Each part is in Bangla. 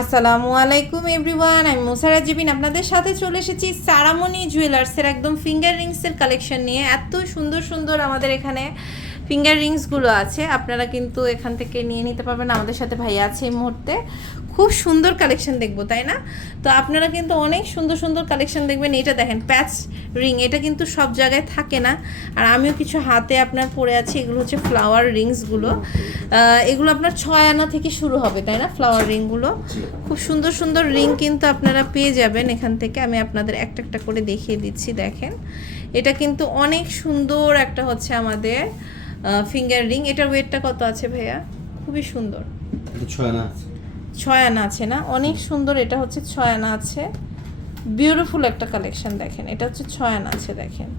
আসসালামু আলাইকুম এভরিওয়ান, আমি মোসারা জিবিন। আপনাদের সাথে চলে এসেছি সারামণি জুয়েলার্সের একদম ফিঙ্গার রিংসের কালেকশন নিয়ে। এত সুন্দর সুন্দর আমাদের এখানে ফিঙ্গার রিংসগুলো আছে আপনারা কিন্তু এখান থেকে নিয়ে নিতে পারবেন। আমাদের সাথে ভাইয়া আছে এই মুহূর্তে। খুব সুন্দর কালেকশন দেখব তাই না? তো আপনারা কিন্তু অনেক সুন্দর সুন্দর কালেকশন দেখবেন। এটা দেখেন প্যাচ রিং এটা কিন্তু সব জায়গায় থাকে না। আর আমিও কিছু হাতে আপনার পরে আছি এগুলো হচ্ছে ফ্লাওয়ার রিংসগুলো এগুলো আপনার ছয় আনা থেকে শুরু হবে তাই না? ফ্লাওয়ার রিংগুলো খুব সুন্দর সুন্দর রিং কিন্তু আপনারা পেয়ে যাবেন এখান থেকে। আমি আপনাদের একটা একটা করে দেখিয়ে দিচ্ছি দেখেন। এটা কিন্তু অনেক সুন্দর একটা হচ্ছে আমাদের ফিঙ্গার রিং এটার ওয়েটটা কত আছে ভাইয়া? খুবই সুন্দর। এটা ছয় না আছে। ছয় আনা আছে না? অনেক সুন্দর এটা হচ্ছে ছয় আনা আছে। বিউটিফুল একটা কালেকশন দেখেন এটা হচ্ছে ছয় আনা আছে দেখেন।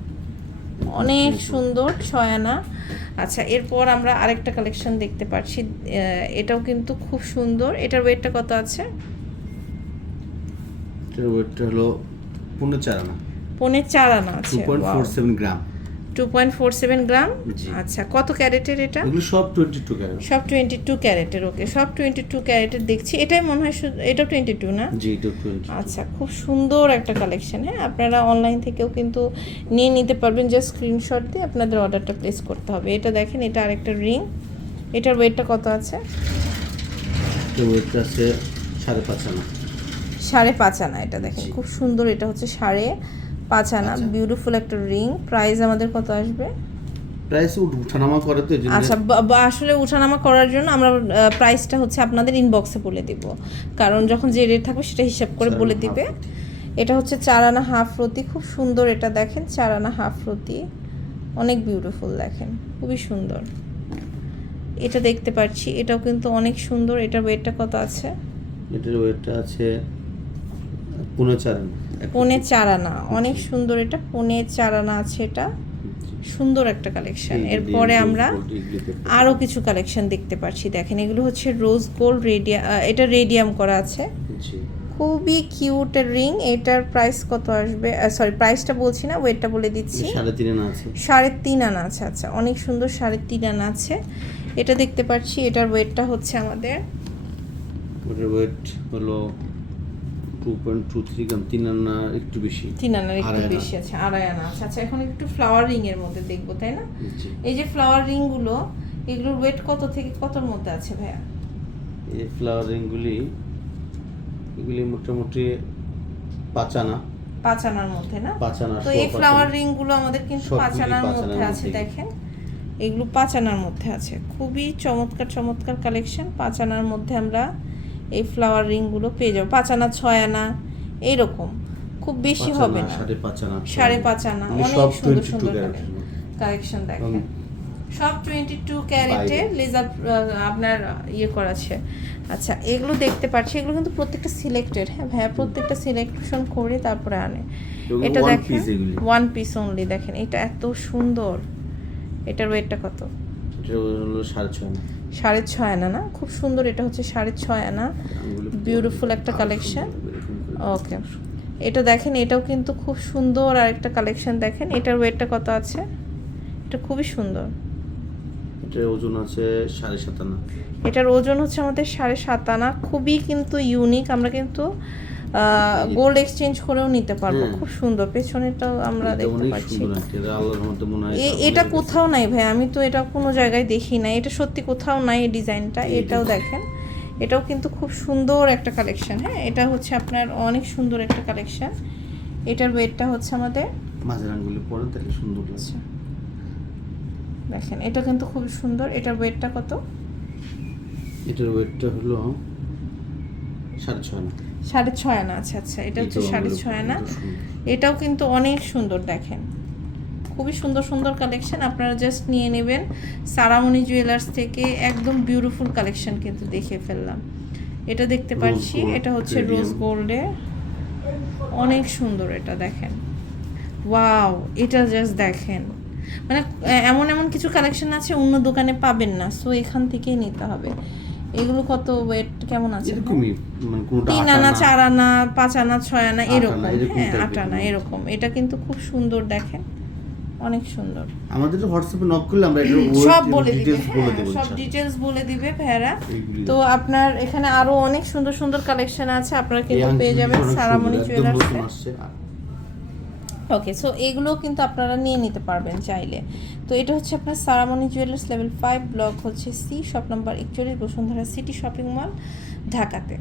অনেক সুন্দর ছয় আনা। আচ্ছা এরপর আমরা আরেকটা কালেকশন দেখতে পাচ্ছি এটাও কিন্তু খুব সুন্দর। এটার ওয়েটটা কত আছে? এটার ওয়েটটা হলো পনেরো চার আনা। পনেরো চার আনা টু আছে point four seven gram two point four seven gram আচ্ছা কত ক্যারেটের এটা? সব টোয়েন্টি টু ক্যারেট। সব টোয়েন্টি টু ক্যারেটের ওকে সব টোয়েন্টি টু ক্যারেটের দেখছি। এটাই মনে হয় এটাও টোয়েন্টি টু না? জি এটা টোয়েন্টি আচ্ছা খুব সুন্দর একটা কালেকশন হ্যাঁ? আপনারা অনলাইন থেকেও কিন্তু নিয়ে নিতে পারবেন। জাস্ট স্ক্রিনশট দিয়ে আপনাদের অর্ডারটা প্লেস করতে হবে। এটা দেখেন এটা আরেকটা রিং এটার ওয়েটটা কত আছে? ওয়েটটা আছে সাড়ে পাঁচ আনা। সাড়ে পাঁচ আনা এটা দেখেন। খুব সুন্দর এটা হচ্ছে সাড়ে পাঁচ আনা আচ্ছা। বিউটিফুল একটা রিং প্রাইস আমাদের কত আসবে? প্রাইস উঠানামা করে তো আচ্ছা আসলে উঠানামা করার জন্য আমরা প্রাইসটা হচ্ছে আপনাদের ইনবক্সে বলে দিব। কারণ যখন যে রেট থাকবে সেটা হিসাব করে বলে দিবে। এটা হচ্ছে চার আনা হাফ রতি খুব সুন্দর এটা দেখেন চার আনা হাফ রতি অনেক বিউটিফুল দেখেন খুবই সুন্দর। এটা দেখতে পাচ্ছি এটাও কিন্তু অনেক সুন্দর। এটার ওয়েটটা কত আছে? এটার ওয়েটটা আছে পনেরো চার আনা। পনে চার আনা অনেক সুন্দর এটা পনে চার আনা আছে এটা। সুন্দর একটা কালেকশন এরপরে আমরা আরও কিছু কালেকশন দেখতে পাচ্ছি দেখেন এগুলো হচ্ছে রোজ গোল্ড রেডিয়া এটা রেডিয়াম করা আছে। খুবই কিউট রিং এটার প্রাইস কত আসবে? সরি প্রাইসটা বলছি না ওয়েটটা বলে দিচ্ছি। সাড়ে তিন আনা আছে। আচ্ছা। অনেক সুন্দর সাড়ে তিন আনা আছে। এটা দেখতে পাচ্ছি এটার ওয়েটটা হচ্ছে আমাদের ওয়েট হলো two point two three gram তিন আনা একটু বেশি। তিন আনার একটু বেশি আছে আড়াই আনা আছে। আচ্ছা এখন একটু ফ্লাওয়ার এর মধ্যে দেখব তাই না? এই যে ফ্লাওয়ারগুলো এগুলোর ওয়েট কত থেকে কতর মধ্যে আছে ভাইয়া? এই ফ্লাওয়ারিংগুলি এগুলি মোটামুটি পাঁচ আনা। পাঁচ আনার মধ্যে না? পাঁচ আনা তো এই ফ্লাওয়ার রিংগুলো আমাদের কিন্তু পাঁচ আনার মধ্যে আছে দেখেন। এগুলো পাঁচ আনার মধ্যে আছে। খুবই চমৎকার চমৎকার কালেকশন পাঁচ আনার মধ্যে আমরা এই ফ্লাওয়ার রিংগুলো পেয়ে যাব। পাঁচ আনা ছয় আনা এইরকম। খুব বেশি হবে না। সাড়ে পাঁচ আনা আনা। অনেক সুন্দর সুন্দর কালেকশন দেখেন। সব টোয়েন্টি টু ক্যারেটের বাইরে। লেজার আপনার ইয়ে করা আছে। আচ্ছা এগুলো দেখতে পাচ্ছি। এগুলো কিন্তু প্রত্যেকটা সিলেক্টেড হ্যাঁ ভাইয়া প্রত্যেকটা সিলেকশন করে তারপরে আনে। এটা দেখেন। ওয়ান পিস অনলি দেখেন এটা এত সুন্দর। এটার ওয়েটটা কত? এটা হলো সাড়ে ছয় আনা। সাড়ে ছয় আনা না? খুব সুন্দর এটা হচ্ছে সাড়ে ছয় আনা। বিউটিফুল একটা আরও করে। ওকে এটা দেখেন এটাও কিন্তু খুব সুন্দর আরেকটা কালেকশন দেখেন। এটার ওয়েটটা কত আছে? এটা খুবই সুন্দর। এটার ওজন আছে সাড়ে সাত আনা। এটার ওজন হচ্ছে আমাদের সাড়ে সাত আনা। খুবই কিন্তু ইউনিক আমরা কিন্তু গোল্ড এক্সচেঞ্জ করেও নিতে পারব। হ্যাঁ। খুব সুন্দর। পেছনেরটাও আমরা দেখতে পাচ্ছি। এটা কোথাও নাই ভাই। আমি তো এটা কোনো জায়গায় দেখি না এটা সত্যি কোথাও নাই এই ডিজাইনটা। এটাও দেখেন। এটাও কিন্তু খুব সুন্দর একটা কালেকশন হ্যাঁ? এটা হচ্ছে আপনার অনেক সুন্দর একটা কালেকশন। এটার ওয়েটটা হচ্ছে আমাদের মাঝের আঙ্গুলি পরে তাহলে সুন্দর লাগছে আচ্ছা। দেখেন এটা কিন্তু খুব সুন্দর। এটার ওয়েটটা কত? এটার ওয়েটটা হলো সাড়ে ছয় সাড়ে ছয় আনা আচ্ছা আচ্ছা এটা হচ্ছে সাড়ে ছয় আনা। এটাও কিন্তু অনেক সুন্দর দেখেন। খুবই সুন্দর সুন্দর কালেকশন আপনারা জাস্ট নিয়ে নেবেন। সারামণি জুয়েলার্স থেকে একদম বিউটিফুল কালেকশন কিন্তু দেখে ফেললাম। এটা দেখতে পাচ্ছি। এটা হচ্ছে রোজ গোল্ডে অনেক সুন্দর এটা দেখেন। ওয়াও এটা জাস্ট দেখেন। মানে এমন এমন কিছু কালেকশন আছে অন্য দোকানে পাবেন না। সো এখান থেকেই নিতে হবে। এগুলো কত ওয়েট কেমন আছে? এরকমই মানে কোনটা তিন আনা চার আনা পাঁচ আনা ছয় আনা এরকম। হ্যাঁ আট আনা এরকম। এটা কিন্তু খুব সুন্দর দেখেন। অনেক সুন্দর। আমাদের হোয়াটসঅ্যাপে নক করলে আমরা এটা সব বলে দিবে। হ্যাঁ, সব ডিটেলস বলে দিবে এইগুলি তো আপনার এখানে আরও অনেক সুন্দর সুন্দর কালেকশন আছে। আপনারা কিন্তু পেয়ে যাবেন সারামণি জুয়েলার্সে ওকে সো এগুলো কিন্তু আপনারা নিয়ে নিতে পারবেন চাইলে। তো এটা হচ্ছে আপনার Saramoni jewellers level five block হচ্ছে সি শপ নাম্বার একচল্লিশ, বসুন্ধরা সিটি শপিং মল ঢাকাতে।